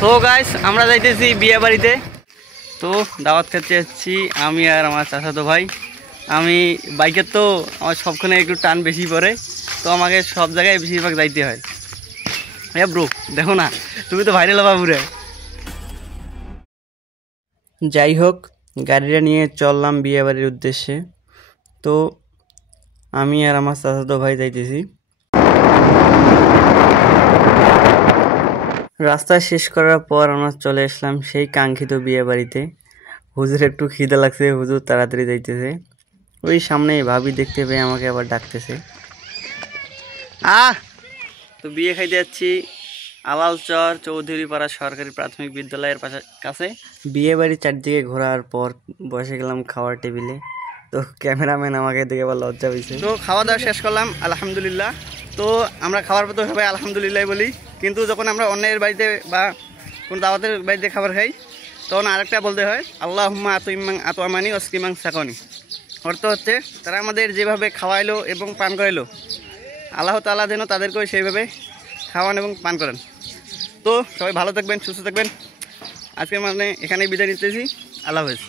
So guys আমরা যাইতেছি বিয়ে বাড়িতে। তো দাওয়াত খেতে যাচ্ছি আমি আর আমার চাচাতো ভাই। আমি বাইকের তো আমার সবখানে একটু টান বেশি পড়ে, তো আমাকে সব জায়গায় বেশিরভাগ যাইতে হয়। হ্যাঁ ব্রো, দেখো না তুমি তো ভাইরাল হবা পুরে। যাই হোক, গাড়িটা নিয়ে চললাম বিয়ে বাড়ির উদ্দেশ্যে। তো আমি আর আমার চাচাতো ভাই যাইতেছি। রাস্তা শেষ করার পর আমরা চলে আসলাম সেই কাঙ্ক্ষিত বিয়ে বাড়িতে। হুজুর একটু খিদে লাগছে, হুজুর তাড়াতাড়ি যাইতেছে। ওই সামনে ভাবি দেখতে পেয়ে আমাকে আবার ডাকতেছে। তো বিয়ে খাইতে যাচ্ছি আলালচর চৌধুরীপাড়া সরকারি প্রাথমিক বিদ্যালয়ের কাছে। বিয়ে বাড়ির চারদিকে ঘোরার পর বসে গেলাম খাওয়ার টেবিলে। তো ক্যামেরাম্যান আমাকে দেখে আবার লজ্জা পেয়েছে। তো খাওয়া দাওয়া শেষ করলাম আলহামদুলিল্লাহ। তো আমরা খাবার পর তো সবাই আলহামদুলিল্লাহ বলি, কিন্তু যখন আমরা অন্যের বাড়িতে বা কোনো দাওয়াতের বাড়িতে খাবার খাই তখন আরেকটা বলতে হয় আল্লাহুম্মা আতু আমানি ওয়াসকিমাং সাকনি। অর্থ হচ্ছে তারা আমাদের যেভাবে খাওয়াইলো এবং পান করাইলো, আল্লাহ তাআলা যেন তাদেরকেও সেইভাবে খাওয়ান এবং পান করেন। তো সবাই ভালো থাকবেন, সুস্থ থাকবেন। আজকে মানে এখানেই বিদায় নিতেছি। আল্লাহ হাফেজ।